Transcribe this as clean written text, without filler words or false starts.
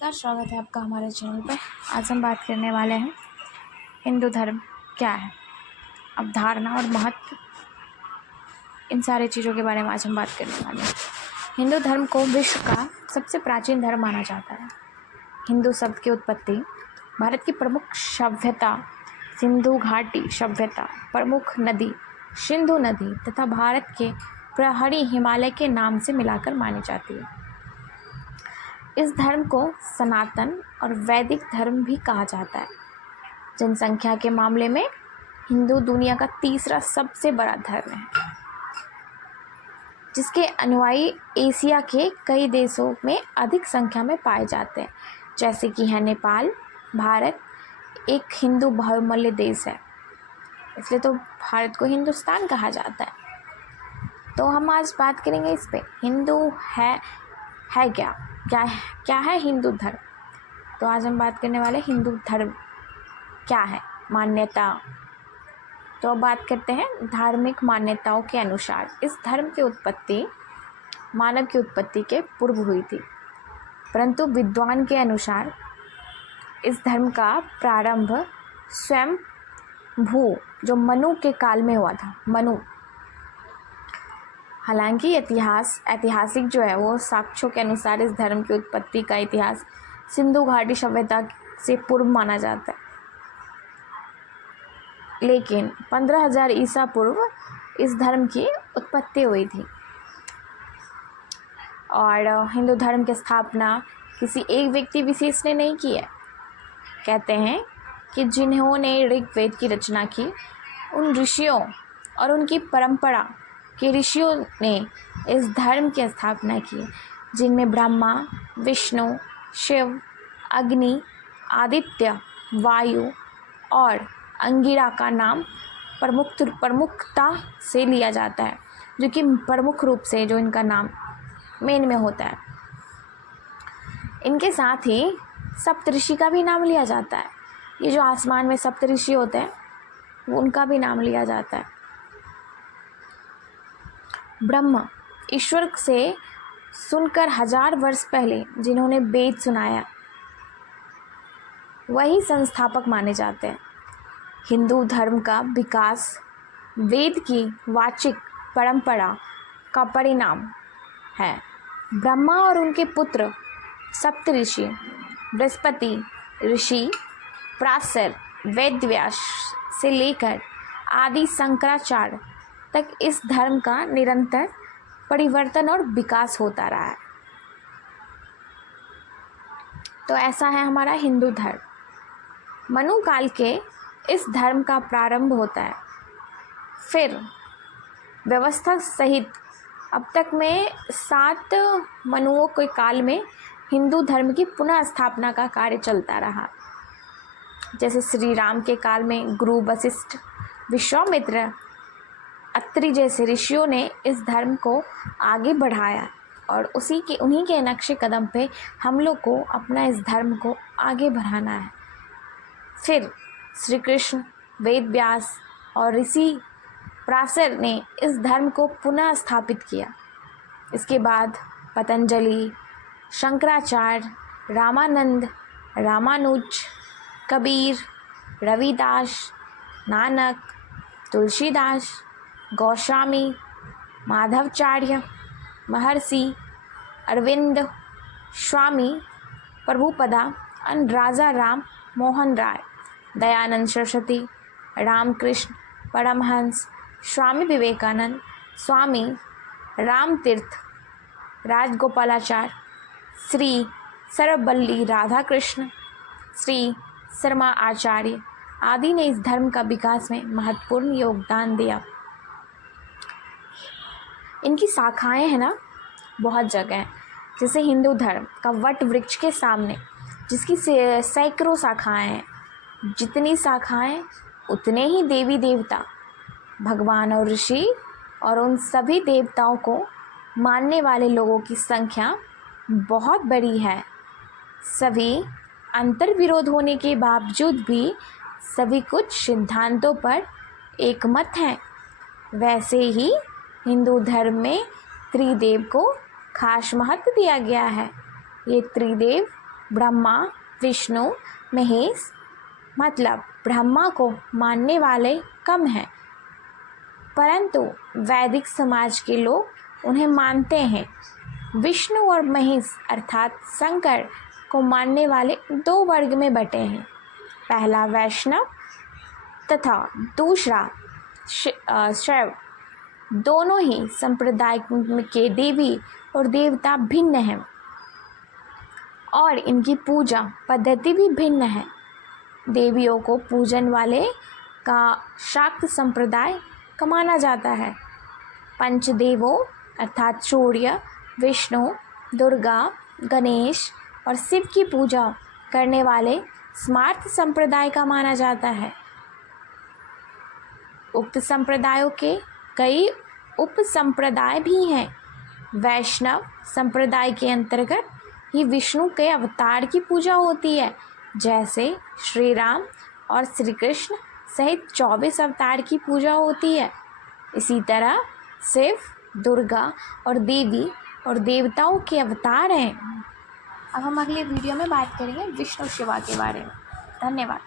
नमस्कार, स्वागत है आपका हमारे चैनल पर। आज हम बात करने वाले हैं हिंदू धर्म क्या है, अवधारणा और महत्व, इन सारी चीज़ों के बारे में आज हम बात करने वाले हैं। हिंदू धर्म को विश्व का सबसे प्राचीन धर्म माना जाता है। हिंदू शब्द की उत्पत्ति भारत की प्रमुख सभ्यता सिंधु घाटी सभ्यता, प्रमुख नदी सिंधु नदी तथा भारत के प्रहरी हिमालय के नाम से मिलाकर मानी जाती है। इस धर्म को सनातन और वैदिक धर्म भी कहा जाता है। जनसंख्या के मामले में हिंदू दुनिया का तीसरा सबसे बड़ा धर्म है, जिसके अनुयायी एशिया के कई देशों में अधिक संख्या में पाए जाते हैं, जैसे कि है नेपाल। भारत एक हिंदू बहुमूल्य देश है, इसलिए तो भारत को हिंदुस्तान कहा जाता है। तो हम आज बात करेंगे इस पे, हिंदू है क्या है हिंदू धर्म। तो आज हम बात करने वाले हिंदू धर्म क्या है, मान्यता। तो अब बात करते हैं धार्मिक मान्यताओं के अनुसार इस धर्म की उत्पत्ति मानव की उत्पत्ति के पूर्व हुई थी, परंतु विद्वान के अनुसार इस धर्म का प्रारंभ स्वयं भू जो मनु के काल में हुआ था। मनु, हालांकि ऐतिहासिक जो है वो साक्ष्यों के अनुसार इस धर्म की उत्पत्ति का इतिहास सिंधु घाटी सभ्यता से पूर्व माना जाता है, लेकिन 15,000 ईसा पूर्व इस धर्म की उत्पत्ति हुई थी। और हिंदू धर्म की स्थापना किसी एक व्यक्ति विशेष ने नहीं की है। कहते हैं कि जिन्होंने ऋग्वेद की रचना की, उन ऋषियों और उनकी परंपरा के ऋषियों ने इस धर्म की स्थापना की, जिनमें ब्रह्मा, विष्णु, शिव, अग्नि, आदित्य, वायु और अंगिरा का नाम प्रमुखता से लिया जाता है, जो कि प्रमुख रूप से जो इनका नाम मेन में होता है। इनके साथ ही सप्तऋषि का भी नाम लिया जाता है। ये जो आसमान में सप्तऋषि होते हैं, वो उनका भी नाम लिया जाता है। ब्रह्मा ईश्वर से सुनकर 1000 वर्ष पहले जिन्होंने वेद सुनाया, वही संस्थापक माने जाते हैं। हिंदू धर्म का विकास वेद की वाचिक परंपरा का परिणाम है। ब्रह्मा और उनके पुत्र सप्तऋषि बृहस्पति ऋषि, पराशर, वेदव्यास से लेकर आदि शंकराचार्य तक इस धर्म का निरंतर परिवर्तन और विकास होता रहा है। तो ऐसा है हमारा हिंदू धर्म। मनु काल के इस धर्म का प्रारंभ होता है। फिर व्यवस्था सहित अब तक में 7 मनुओं के काल में हिंदू धर्म की पुनः स्थापना का कार्य चलता रहा। जैसे श्री राम के काल में गुरु वशिष्ठ, विश्वामित्र, अत्रि जैसे ऋषियों ने इस धर्म को आगे बढ़ाया, और उन्हीं के नक्शे कदम पे हम लोग को अपना इस धर्म को आगे बढ़ाना है। फिर श्री कृष्ण, वेदव्यास और ऋषि पराशर ने इस धर्म को पुनः स्थापित किया। इसके बाद पतंजलि, शंकराचार्य, रामानंद, रामानुज, कबीर, रविदास, नानक, तुलसीदास, गोस्वामी, माधवाचार्य, महर्षि अरविंद, स्वामी प्रभुपदा, राजा राम मोहन राय, दयानंद सरस्वती, रामकृष्ण परमहंस, स्वामी विवेकानंद, स्वामी रामतीर्थ, राजगोपालाचार्य, श्री सर्वपल्ली राधाकृष्ण, श्री शर्मा आचार्य आदि ने इस धर्म का विकास में महत्वपूर्ण योगदान दिया। इनकी शाखाएं हैं ना बहुत जगह हैं। जैसे हिंदू धर्म का वट वृक्ष के सामने, जिसकी सैकड़ों शाखाएं हैं, जितनी शाखाएं उतने ही देवी देवता, भगवान और ऋषि और उन सभी देवताओं को मानने वाले लोगों की संख्या बहुत बड़ी है। सभी अंतर्विरोध होने के बावजूद भी सभी कुछ सिद्धांतों पर एकमत हैं। वैसे ही हिंदू धर्म में त्रिदेव को खास महत्व दिया गया है। ये त्रिदेव ब्रह्मा, विष्णु, महेश, मतलब ब्रह्मा को मानने वाले कम हैं, परंतु वैदिक समाज के लोग उन्हें मानते हैं। विष्णु और महेश अर्थात शंकर को मानने वाले दो वर्ग में बटे हैं। पहला वैष्णव तथा दूसरा शैव। दोनों ही संप्रदाय के देवी और देवता भिन्न हैं और इनकी पूजा पद्धति भी भिन्न है। देवियों को पूजन वाले का शाक्त संप्रदाय का माना जाता है। पंचदेवों अर्थात सूर्य, विष्णु, दुर्गा, गणेश और शिव की पूजा करने वाले स्मार्त संप्रदाय का माना जाता है। उक्त संप्रदायों के कई उप संप्रदाय भी हैं। वैष्णव संप्रदाय के अंतर्गत ही विष्णु के अवतार की पूजा होती है, जैसे श्री राम और श्री कृष्ण सहित 24 अवतार की पूजा होती है। इसी तरह शिव, दुर्गा और देवी और देवताओं के अवतार हैं। अब हम अगले वीडियो में बात करेंगे विष्णु शिवा के बारे में। धन्यवाद।